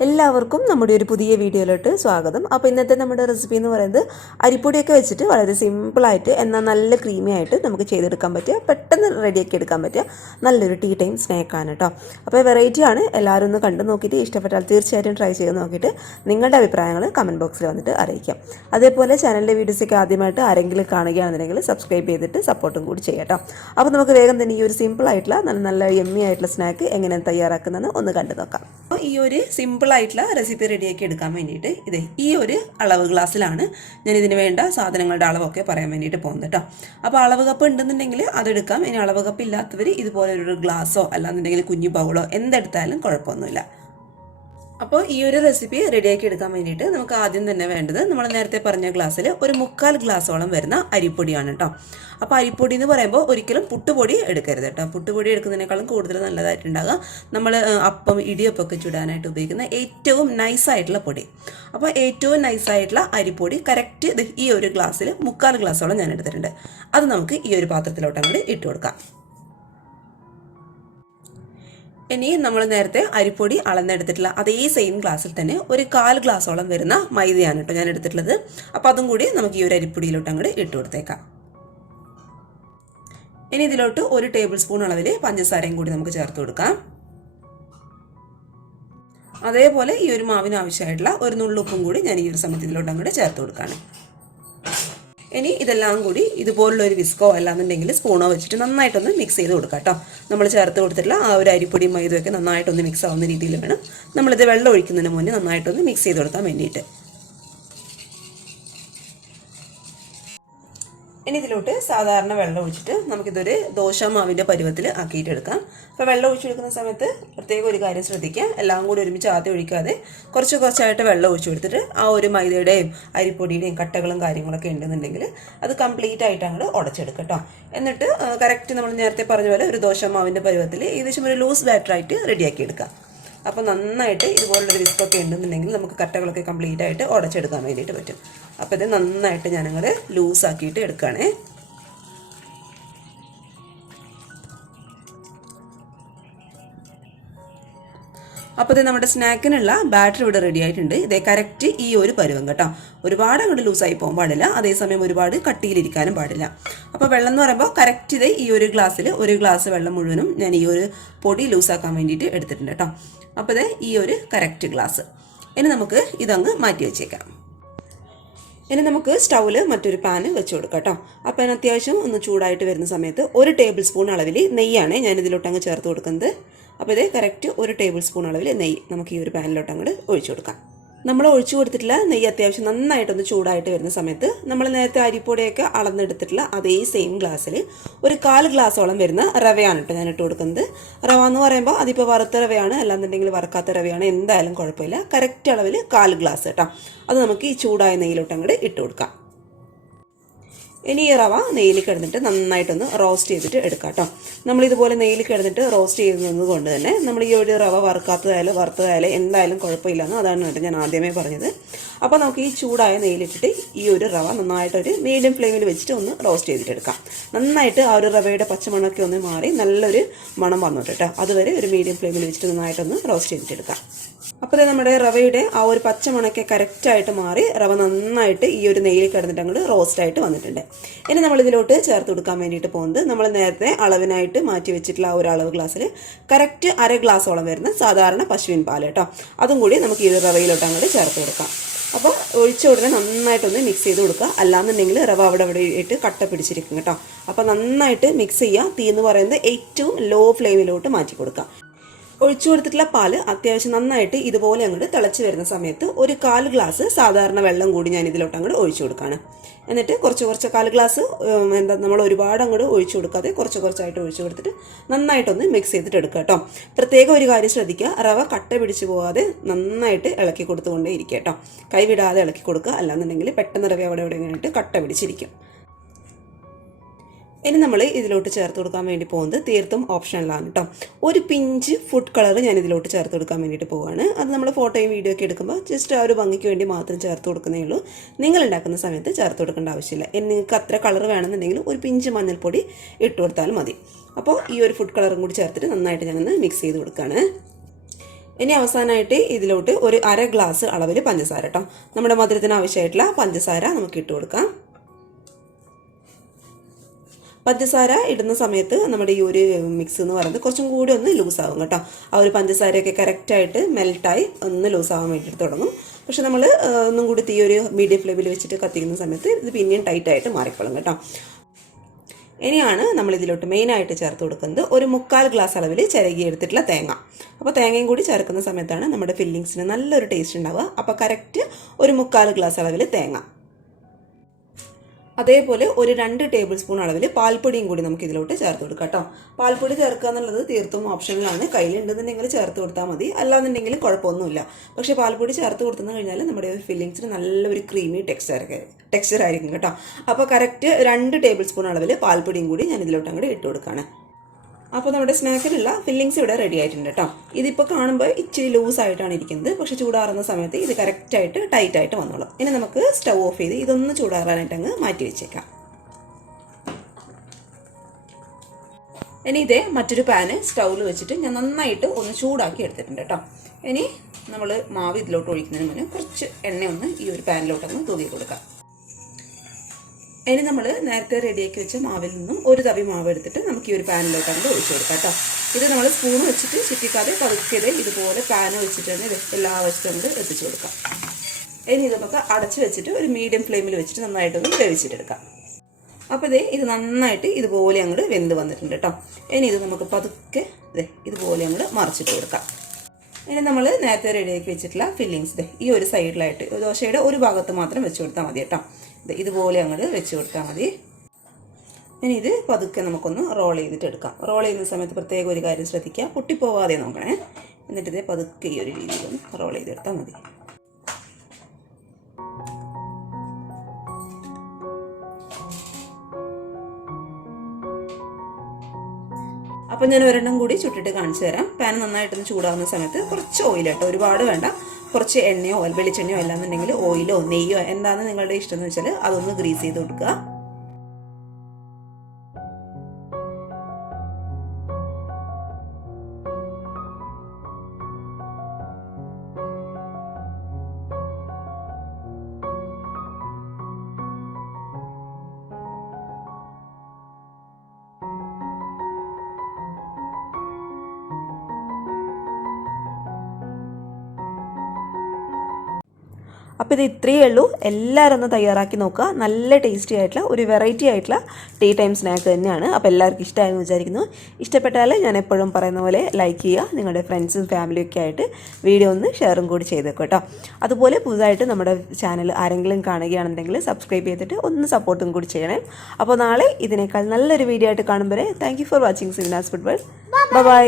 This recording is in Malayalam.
എല്ലാവർക്കും നമ്മുടെ ഒരു പുതിയ വീഡിയോയിലോട്ട് സ്വാഗതം. അപ്പോൾ ഇന്നത്തെ നമ്മുടെ റെസിപ്പി എന്ന് പറയുന്നത് അരിപ്പൊടിയൊക്കെ വെച്ചിട്ട് വളരെ സിമ്പിളായിട്ട് എന്നാൽ നല്ല ക്രീമി ആയിട്ട് നമുക്ക് ചെയ്തെടുക്കാൻ പറ്റിയ പെട്ടെന്ന് റെഡിയാക്കി എടുക്കാൻ പറ്റിയ നല്ലൊരു ടീ ടൈം സ്നാക്കാണ് കേട്ടോ. അപ്പോൾ വെറൈറ്റി ആണ്. എല്ലാവരും ഒന്ന് കണ്ടു നോക്കിയിട്ട് ഇഷ്ടപ്പെട്ടാൽ തീർച്ചയായിട്ടും ട്രൈ ചെയ്ത് നോക്കിയിട്ട് നിങ്ങളുടെ അഭിപ്രായങ്ങൾ കമൻറ്റ് ബോക്സിൽ വന്നിട്ട് അറിയിക്കാം. അതേപോലെ ചാനലിലെ വീഡിയോസൊക്കെ ആദ്യമായിട്ട് ആരെങ്കിലും കാണുകയാണെന്നുണ്ടെങ്കിൽ സബ്സ്ക്രൈബ് ചെയ്തിട്ട് സപ്പോർട്ടും കൂടി ചെയ്യാം കേട്ടോ. അപ്പോൾ നമുക്ക് വേഗം തന്നെ ഈ ഒരു സിമ്പിളായിട്ടുള്ള നല്ല യമ്മി ആയിട്ടുള്ള സ്നാക്ക് എങ്ങനെ തയ്യാറാക്കുന്നതെന്ന് ഒന്ന് കണ്ടു നോക്കാം. അപ്പോൾ ഈ ഒരു സിമ്പിളായിട്ടുള്ള റെസിപ്പി റെഡിയാക്കി എടുക്കാൻ വേണ്ടിയിട്ട് ഈ ഒരു അളവ് ഗ്ലാസ്സിലാണ് ഞാൻ ഇതിന് വേണ്ട സാധനങ്ങളുടെ അളവൊക്കെ പറയാൻ വേണ്ടിയിട്ട് പോകുന്നത് കേട്ടോ. അപ്പോൾ അളവ് കപ്പ് ഉണ്ടെന്നുണ്ടെങ്കിൽ അതെടുക്കാം. ഇനി അളവ് കപ്പ് ഇല്ലാത്തവർ ഇതുപോലെ ഒരു ഗ്ലാസ്സോ അല്ലാന്നുണ്ടെങ്കിൽ കുഞ്ഞു ബൗളോ എന്തെടുത്താലും കുഴപ്പമൊന്നുമില്ല. അപ്പോൾ ഈ ഒരു റെസിപ്പി റെഡിയാക്കി എടുക്കാൻ വേണ്ടിയിട്ട് നമുക്ക് ആദ്യം തന്നെ വേണ്ടത് നമ്മൾ നേരത്തെ പറഞ്ഞ ഗ്ലാസ്സിൽ ഒരു 1/4 ഗ്ലാസോളം വരുന്ന അരിപ്പൊടിയാണ് കേട്ടോ. അപ്പോൾ അരിപ്പൊടി എന്ന് പറയുമ്പോൾ ഒരിക്കലും പുട്ടുപൊടി എടുക്കരുത് കേട്ടോ. പുട്ടുപൊടി എടുക്കുന്നതിനേക്കാളും കൂടുതൽ നല്ലതായിട്ടുണ്ടാകുക നമ്മൾ അപ്പം ഇടിയപ്പമൊക്കെ ചുടാനായിട്ട് ഉപയോഗിക്കുന്ന ഏറ്റവും നൈസായിട്ടുള്ള പൊടി. അപ്പോൾ ഏറ്റവും നൈസായിട്ടുള്ള അരിപ്പൊടി കറക്റ്റ് ഈ ഒരു ഗ്ലാസ്സിൽ 1/4 ഗ്ലാസോളം ഞാൻ എടുത്തിട്ടുണ്ട്. അത് നമുക്ക് ഈ ഒരു പാത്രത്തിലോട്ട് അങ്ങോട്ട് ഇട്ട് കൊടുക്കാം. ഇനി നമ്മൾ നേരത്തെ അരിപ്പൊടി അളന്നെടുത്തിട്ടുള്ള അതേ സെയിം ഗ്ലാസ്സിൽ തന്നെ ഒരു 1/4 ഗ്ലാസോളം വരുന്ന മൈദയാണ് കേട്ടോ ഞാൻ എടുത്തിട്ടുള്ളത്. അപ്പോൾ അതും കൂടി നമുക്ക് ഈ ഒരു അരിപ്പൊടിയിലോട്ട് അങ്ങോട്ട് ഇട്ട് കൊടുത്തേക്കാം. ഇനി ഇതിലോട്ട് 1 ടേബിൾ സ്പൂൺ അളവിൽ പഞ്ചസാരയും കൂടി നമുക്ക് ചേർത്ത് കൊടുക്കാം. അതേപോലെ ഈ ഒരു മാവിന് ആവശ്യമായിട്ടുള്ള ഒരു നുള്ളുപ്പും കൂടി ഞാൻ ഈ ഒരു സമയത്ത് ഇതിലോട്ട് അങ്ങോട്ട് ചേർത്ത് കൊടുക്കുകയാണ്. ഇനി ഇതെല്ലാം കൂടി ഇതുപോലുള്ള ഒരു വിസ്കോ അല്ലാന്നുണ്ടെങ്കിൽ സ്പൂണോ വെച്ചിട്ട് നന്നായിട്ടൊന്ന് മിക്സ് ചെയ്ത് കൊടുക്കാം കേട്ടോ. നമ്മൾ ചേർത്ത് കൊടുത്തിട്ടുള്ള ആ ഒരു അരിപ്പൊടിയും മൈദയൊക്കെ നന്നായിട്ടൊന്ന് മിക്സ് ആവുന്ന രീതിയിൽ വേണം നമ്മളിത് വെള്ളം ഒഴിക്കുന്നതിന് മുന്നേ നന്നായിട്ടൊന്ന് മിക്സ് ചെയ്ത് കൊടുക്കാൻ വേണ്ടിയിട്ട്. ഇനി ഇതിലോട്ട് സാധാരണ വെള്ളം ഒഴിച്ചിട്ട് നമുക്കിതൊരു ദോശമാവിൻ്റെ പരുവത്തിൽ ആക്കിയിട്ടെടുക്കാം. അപ്പോൾ വെള്ളം ഒഴിച്ചെടുക്കുന്ന സമയത്ത് പ്രത്യേകം ഒരു കാര്യം ശ്രദ്ധിക്കുക. എല്ലാം കൂടി ഒരുമിച്ച് ആദ്യം ഒഴിക്കാതെ കുറച്ചായിട്ട് വെള്ളം ഒഴിച്ചു കൊടുത്തിട്ട് ആ ഒരു മൈദയുടെയും അരിപ്പൊടിയുടെയും കട്ടകളും കാര്യങ്ങളൊക്കെ ഉണ്ടെന്നുണ്ടെങ്കിൽ അത് കംപ്ലീറ്റ് ആയിട്ട് അങ്ങോട്ട് ഉടച്ചെടുക്കുക കേട്ടോ. എന്നിട്ട് കറക്റ്റ് നമ്മൾ നേരത്തെ പറഞ്ഞ പോലെ ഒരു ദോശമാവിൻ്റെ പരുവത്തിൽ ഏകദേശം ഒരു ലൂസ് ബാറ്ററായിട്ട് റെഡിയാക്കി എടുക്കാം. അപ്പോൾ നന്നായിട്ട് ഇതുപോലുള്ളൊരു വിസ്കൊക്കെ ഉണ്ടെന്നുണ്ടെങ്കിൽ നമുക്ക് കട്ടകളൊക്കെ കംപ്ലീറ്റ് ആയിട്ട് ഉടച്ചെടുക്കാൻ വേണ്ടിയിട്ട് പറ്റും. അപ്പോൾ ഇത് നന്നായിട്ട് ഞാനങ്ങനെ ലൂസാക്കിയിട്ട് എടുക്കുകയാണേ. അപ്പോൾ ഇത് നമ്മുടെ സ്നാക്കിനുള്ള ബാറ്റർ ഇവിടെ റെഡി ആയിട്ടുണ്ട്. ഇതേ കറക്റ്റ് ഈ ഒരു പരുവം കേട്ടോ. ഒരുപാട് അങ്ങോട്ട് ലൂസായി പോകാൻ പാടില്ല, അതേസമയം ഒരുപാട് കട്ടിയിലിരിക്കാനും പാടില്ല. അപ്പോൾ വെള്ളം എന്ന് പറയുമ്പോൾ കറക്റ്റ് ഇത് ഈ ഒരു ഗ്ലാസ്സിൽ 1 ഗ്ലാസ് വെള്ളം മുഴുവനും ഞാൻ ഈ ഒരു പൊടി ലൂസാക്കാൻ വേണ്ടിയിട്ട് എടുത്തിട്ടുണ്ട് കേട്ടോ. അപ്പോൾ ഇത് ഈ ഒരു കറക്റ്റ് ഗ്ലാസ്. ഇനി നമുക്ക് ഇതങ്ങ് മാറ്റി വെച്ചേക്കാം. ഇനി നമുക്ക് സ്റ്റൗവിൽ മറ്റൊരു പാന് വെച്ച് കൊടുക്കാം കേട്ടോ. ആ പാൻ അത്യാവശ്യം ഒന്ന് ചൂടായിട്ട് വരുന്ന സമയത്ത് 1 ടേബിൾ സ്പൂൺ അളവിൽ നെയ്യാണ് ഞാൻ ഇതിലോട്ടങ്ങ് ചേർത്ത് കൊടുക്കുന്നത്. അപ്പോൾ ഇത് കറക്റ്റ് 1 ടേബിൾ സ്പൂൺ അളവിൽ നെയ്യ് നമുക്ക് ഈ ഒരു പാനിലോട്ട് അങ്ങോട്ട് ഒഴിച്ചു കൊടുക്കാം. നമ്മൾ ഒഴിച്ചു കൊടുത്തിട്ടുള്ള നെയ്യ് അത്യാവശ്യം നന്നായിട്ടൊന്ന് ചൂടായിട്ട് വരുന്ന സമയത്ത് നമ്മൾ നേരത്തെ അരിപ്പൊടിയൊക്കെ അളന്നെടുത്തിട്ടുള്ള അതേ സെയിം ഗ്ലാസ്സിൽ ഒരു 1/4 ഗ്ലാസോളം വരുന്ന റവയാണ് കേട്ടോ ഞാൻ ഇട്ട് കൊടുക്കുന്നത്. റവ എന്ന് പറയുമ്പോൾ അതിപ്പോൾ വറുത്ത റവയാണ് അല്ലാന്നുണ്ടെങ്കിൽ വറുക്കാത്ത റവയാണ്, എന്തായാലും കുഴപ്പമില്ല. കറക്റ്റ് അളവിൽ 1/4 ഗ്ലാസ് കേട്ടോ. അത് നമുക്ക് ഈ ചൂടായ നെയ്യിലോട്ട് അങ്ങോട്ട് ഇട്ട് കൊടുക്കാം. ഇനി ഈ റവ നെയ്യിൽ കിടന്നിട്ട് നന്നായിട്ടൊന്ന് റോസ്റ്റ് ചെയ്തിട്ട് എടുക്കാം കേട്ടോ. നമ്മളിതുപോലെ നെയ്യിൽ കിടന്നിട്ട് റോസ്റ്റ് ചെയ്യുന്നത് കൊണ്ട് തന്നെ നമ്മൾ ഈ ഒരു റവ വറുക്കാത്തതായാലും വറുത്തതായാലും എന്തായാലും കുഴപ്പമില്ലെന്ന് അതാണ് കേട്ടോ ഞാൻ ആദ്യമേ പറഞ്ഞത്. അപ്പോൾ നമുക്ക് ഈ ചൂടായ നെയ്യിലിട്ടിട്ട് ഈ ഒരു റവ നന്നായിട്ടൊരു മീഡിയം ഫ്ലെയിമിൽ വെച്ചിട്ട് ഒന്ന് റോസ്റ്റ് ചെയ്തിട്ടെടുക്കാം. നന്നായിട്ട് ആ ഒരു റവയുടെ പച്ചമണമൊക്കെ ഒന്ന് മാറി നല്ലൊരു മണം വന്നോട്ട് കേട്ടോ. അതുവരെ ഒരു മീഡിയം ഫ്ലെയിമിൽ വെച്ചിട്ട് നന്നായിട്ടൊന്ന് റോസ്റ്റ് ചെയ്തിട്ടെടുക്കാം. അപ്പോൾ നമ്മുടെ റവയുടെ ആ ഒരു പച്ചമണമൊക്കെ കറക്റ്റായിട്ട് മാറി റവ നന്നായിട്ട് ഈ ഒരു നെയ്യിൽ കിടന്നിട്ട് അങ്ങോട്ട് റോസ്റ്റായിട്ട് വന്നിട്ടുണ്ട്. ഇനി നമ്മളിതിലോട്ട് ചേർത്ത് കൊടുക്കാൻ വേണ്ടിയിട്ട് പോകുന്നത് നമ്മൾ നേരത്തെ അളവിനായിട്ട് മാറ്റി വെച്ചിട്ടുള്ള ആ ഒരു അളവ് ഗ്ലാസ്സിൽ കറക്റ്റ് 1/2 ഗ്ലാസോളം വരുന്ന സാധാരണ പശുവിൻ പാൽ കേട്ടോ. അതും കൂടി നമുക്ക് ഈ ഒരു റവയിലോട്ട് അങ്ങോട്ട് ചേർത്ത് കൊടുക്കാം. അപ്പോൾ ഒഴിച്ച ഉടനെ നന്നായിട്ടൊന്ന് മിക്സ് ചെയ്ത് കൊടുക്കുക. അല്ലാന്നുണ്ടെങ്കിൽ റവ അവിടെ ഇട്ട് കട്ട പിടിച്ചിരിക്കും കേട്ടോ. അപ്പോൾ നന്നായിട്ട് മിക്സ് ചെയ്യുക. തീ എന്ന് പറയുന്നത് ഏറ്റവും ലോ ഫ്ലെയിമിലോട്ട് മാറ്റി കൊടുക്കുക. ഒഴിച്ചു കൊടുത്തിട്ടുള്ള പാല് അത്യാവശ്യം നന്നായിട്ട് ഇതുപോലെ അങ്ങോട്ട് തിളച്ച് വരുന്ന സമയത്ത് ഒരു 1/4 ഗ്ലാസ് സാധാരണ വെള്ളം കൂടി ഞാൻ ഇതിലോട്ട് അങ്ങോട്ട് ഒഴിച്ചു കൊടുക്കുകയാണ്. എന്നിട്ട് കുറച്ച് 1/4 ഗ്ലാസ് നമ്മൾ ഒരുപാട് അങ്ങോട്ട് ഒഴിച്ചു കൊടുക്കാതെ കുറച്ചായിട്ട് ഒഴിച്ചു കൊടുത്തിട്ട് നന്നായിട്ടൊന്ന് മിക്സ് ചെയ്തിട്ട് എടുക്കുക കേട്ടോ. പ്രത്യേകം ഒരു കാര്യം ശ്രദ്ധിക്കുക, റവ കട്ട പിടിച്ച് പോകാതെ നന്നായിട്ട് ഇളക്കി കൊടുത്തുകൊണ്ടേ ഇരിക്കുക കേട്ടോ. കൈവിടാതെ ഇളക്കി കൊടുക്കുക, അല്ലാന്നുണ്ടെങ്കിൽ പെട്ടെന്ന് റവ അവിടെ എവിടെയായിട്ട് കട്ട പിടിച്ചിരിക്കും. ഇനി നമ്മൾ ഇതിലോട്ട് ചേർത്ത് കൊടുക്കാൻ വേണ്ടി പോകുന്നത് തീർത്തും ഓപ്ഷണലാണ് കേട്ടോ. ഒരു പിഞ്ച് ഫുഡ് കളർ ഞാൻ ഇതിലോട്ട് ചേർത്ത് കൊടുക്കാൻ വേണ്ടിയിട്ട് പോവുകയാണ്. അത് നമ്മൾ ഫോട്ടോയും വീഡിയോ ഒക്കെ എടുക്കുമ്പോൾ ജസ്റ്റ് ആ ഒരു ഭംഗിക്ക് വേണ്ടി മാത്രം ചേർത്ത് കൊടുക്കുന്നേ ഉള്ളൂ. നിങ്ങൾ ഉണ്ടാക്കുന്ന സമയത്ത് ചേർത്ത് കൊടുക്കേണ്ട ആവശ്യമില്ല. നിങ്ങൾക്ക് അത്ര കളർ വേണമെന്നുണ്ടെങ്കിൽ ഒരു പിഞ്ച് മഞ്ഞൾപ്പൊടി ഇട്ട് കൊടുത്താലും മതി. അപ്പോൾ ഈ ഒരു ഫുഡ് കളറും കൂടി ചേർത്തിട്ട് നന്നായിട്ട് ഞങ്ങൾ മിക്സ് ചെയ്ത് കൊടുക്കുകയാണ്. ഇനി അവസാനമായിട്ട് ഇതിലോട്ട് ഒരു അര ഗ്ലാസ് അളവിൽ പഞ്ചസാര കേട്ടോ. നമ്മുടെ മധുരത്തിന് ആവശ്യമായിട്ടുള്ള പഞ്ചസാര നമുക്ക് ഇട്ട് കൊടുക്കാം. പഞ്ചസാര ഇടുന്ന സമയത്ത് നമ്മുടെ ഈ ഒരു മിക്സ് എന്ന് പറയുന്നത് കുറച്ചും കൂടി ഒന്ന് ലൂസാവും കേട്ടോ. ആ ഒരു പഞ്ചസാരയൊക്കെ കറക്റ്റായിട്ട് മെൽറ്റായി ഒന്ന് ലൂസാവാൻ വേണ്ടിയിട്ട് തുടങ്ങും. പക്ഷെ നമ്മൾ ഒന്നും കൂടി തീ ഒരു മീഡിയം ഫ്ലെയിമിൽ വെച്ചിട്ട് കത്തിക്കുന്ന സമയത്ത് ഇത് പിന്നെയും ടൈറ്റായിട്ട് മാറിക്കോളും കേട്ടോ. ഇനിയാണ് നമ്മൾ ഇതിലോട്ട് മെയിനായിട്ട് ചേർത്ത് കൊടുക്കുന്നത് ഒരു 1/4 ഗ്ലാസ് അളവിൽ ചിരകി എടുത്തിട്ടുള്ള തേങ്ങ. അപ്പോൾ തേങ്ങയും കൂടി ചേർക്കുന്ന സമയത്താണ് നമ്മുടെ ഫില്ലിങ്സിന് നല്ലൊരു ടേസ്റ്റ് ഉണ്ടാവുക. അപ്പോൾ കറക്റ്റ് ഒരു 1/4 ഗ്ലാസ് അളവിൽ തേങ്ങ. അതേപോലെ ഒരു 2 ടേബിൾ സ്പൂൺ അളവിൽ പാൽപ്പൊടിയും കൂടി നമുക്ക് ഇതിലോട്ട് ചേർത്ത് കൊടുക്കാം കേട്ടോ. പാൽപ്പൊടി ചേർക്കുക എന്നുള്ളത് തീർത്തും ഓപ്ഷനിലാണ്. കയ്യിലുണ്ടെന്നുണ്ടെങ്കിൽ ചേർത്ത് കൊടുത്താൽ മതി, അല്ലാന്നുണ്ടെങ്കിൽ കുഴപ്പമൊന്നുമില്ല. പക്ഷേ പാൽപ്പൊടി ചേർത്ത് കൊടുത്തു കഴിഞ്ഞാൽ നമ്മുടെ ഒരു ഫില്ലിങ്സിന് നല്ലൊരു ക്രീമി ടെക്സ്ചർ ആയിരിക്കും കേട്ടോ. അപ്പോൾ കറക്റ്റ് 2 ടേബിൾ സ്പൂൺ അളവിൽ പാൽപ്പൊടിയും കൂടി ഞാൻ ഇതിലോട്ട് അങ്ങോട്ട് ഇട്ട് കൊടുക്കുകയാണ്. അപ്പോൾ നമ്മുടെ സ്നാക്കിലുള്ള ഫില്ലിങ്സ് ഇവിടെ റെഡി ആയിട്ടുണ്ട് കേട്ടോ. ഇതിപ്പോൾ കാണുമ്പോൾ ഇച്ചിരി ലൂസായിട്ടാണ് ഇരിക്കുന്നത്, പക്ഷേ ചൂടാറുന്ന സമയത്ത് ഇത് കറക്റ്റായിട്ട് ടൈറ്റായിട്ട് വന്നോളും. ഇനി നമുക്ക് സ്റ്റൗ ഓഫ് ചെയ്ത് ഇതൊന്ന് ചൂടാറാനായിട്ട് അങ്ങ് മാറ്റി വെച്ചേക്കാം. ഇനി ഇതേ മറ്റൊരു പാന് സ്റ്റൗവിൽ വെച്ചിട്ട് ഞാൻ നന്നായിട്ട് ഒന്ന് ചൂടാക്കി എടുത്തിട്ടുണ്ട് കേട്ടോ. ഇനി നമ്മൾ മാവ് ഇതിലോട്ട് ഒഴിക്കുന്നതിന് മുന്നേ കുറച്ച് എണ്ണയൊന്ന് ഈ ഒരു പാനിലോട്ടൊന്ന് തൂക്കി കൊടുക്കാം. ഇനി നമ്മൾ നേരത്തെ റെഡിയാക്കി വെച്ച മാവിൽ നിന്നും ഒരു തവി മാവ് എടുത്തിട്ട് നമുക്ക് ഈ ഒരു പാനിലോട്ടാണ് ഒഴിച്ചു കൊടുക്കാം കേട്ടോ. ഇത് നമ്മൾ സ്പൂൺ വെച്ചിട്ട് ചുറ്റിക്കാതെ പതുക്കിയത് ഇതുപോലെ പാന് വെച്ചിട്ട് തന്നെ എല്ലാ വശത്തും കൊണ്ട് എത്തിച്ചു കൊടുക്കാം. ഇനി ഇത് നമുക്ക് അടച്ചു വെച്ചിട്ട് ഒരു മീഡിയം ഫ്ലെയിമിൽ വെച്ചിട്ട് നന്നായിട്ടൊന്ന് വേവിച്ചിട്ടെടുക്കാം. അപ്പോൾ ഇത് നന്നായിട്ട് ഇതുപോലെ അങ്ങോട്ട് വെന്ത് വന്നിട്ടുണ്ട് കേട്ടോ. ഇനി ഇത് നമുക്ക് പതുക്കെ ഇതുപോലെ അങ്ങോട്ട് മറിച്ചിട്ട് കൊടുക്കാം. ഇനി നമ്മൾ നേരത്തെ റെഡിയാക്കി വെച്ചിട്ടുള്ള ഫില്ലിങ്സ് ഈ ഒരു സൈഡിലായിട്ട് ദോശയുടെ ഒരു ഭാഗത്ത് മാത്രം വെച്ച് കൊടുത്താൽ മതി കേട്ടോ. ഇതുപോലെ അങ്ങോട്ട് വെച്ച് കൊടുത്താൽ മതി. ഇനി ഇത് പതുക്കെ നമുക്കൊന്ന് റോൾ ചെയ്തിട്ട് എടുക്കാം. റോൾ ചെയ്യുന്ന സമയത്ത് പ്രത്യേക ഒരു കാര്യം ശ്രദ്ധിക്കുക, പൊട്ടിപ്പോവാതെ നോക്കണേ. എന്നിട്ട് ഇത് പതുക്കെ ഈ ഒരു രീതിയിലൊന്ന് റോൾ ചെയ്തെടുത്താൽ മതി. അപ്പം ഞാൻ ഒരെണ്ണം കൂടി ചുട്ടിട്ട് കാണിച്ചു തരാം. പാൻ നന്നായിട്ടൊന്ന് ചൂടാകുന്ന സമയത്ത് കുറച്ച് ഓയിൽ കേട്ടോ, ഒരുപാട് വേണ്ട. കുറച്ച് എണ്ണയോ വെളിച്ചെണ്ണയോ അല്ലാന്നുണ്ടെങ്കിൽ ഓയിലോ നെയ്യോ എന്താണെന്ന് നിങ്ങളുടെ ഇഷ്ടം എന്ന് വെച്ചാൽ അതൊന്ന് ഗ്രീസ് ചെയ്ത് കൊടുക്കുക. അപ്പോൾ ഇത് ഇത്രയേ ഉള്ളൂ. എല്ലാവരും ഒന്ന് തയ്യാറാക്കി നോക്കുക. നല്ല ടേസ്റ്റി ആയിട്ടുള്ള ഒരു വെറൈറ്റി ആയിട്ടുള്ള ടീ ടൈം സ്നാക്ക് തന്നെയാണ്. അപ്പോൾ എല്ലാവർക്കും ഇഷ്ടമായെന്ന് വിചാരിക്കുന്നു. ഇഷ്ടപ്പെട്ടാൽ ഞാൻ എപ്പോഴും പറയുന്ന പോലെ ലൈക്ക് ചെയ്യുക. നിങ്ങളുടെ ഫ്രണ്ട്സും ഫാമിലിയൊക്കെ ആയിട്ട് വീഡിയോ ഒന്ന് ഷെയറും കൂടി ചെയ്തേക്കും കേട്ടോ. അതുപോലെ പുതുതായിട്ട് നമ്മുടെ ചാനൽ ആരെങ്കിലും കാണുകയാണെന്നുണ്ടെങ്കിൽ സബ്സ്ക്രൈബ് ചെയ്തിട്ട് ഒന്ന് സപ്പോർട്ടും കൂടി ചെയ്യണേ. അപ്പോൾ നാളെ ഇതിനേക്കാൾ നല്ലൊരു വീഡിയോ ആയിട്ട് കാണുമ്പോൾ thank you for watching Simna's food world. By.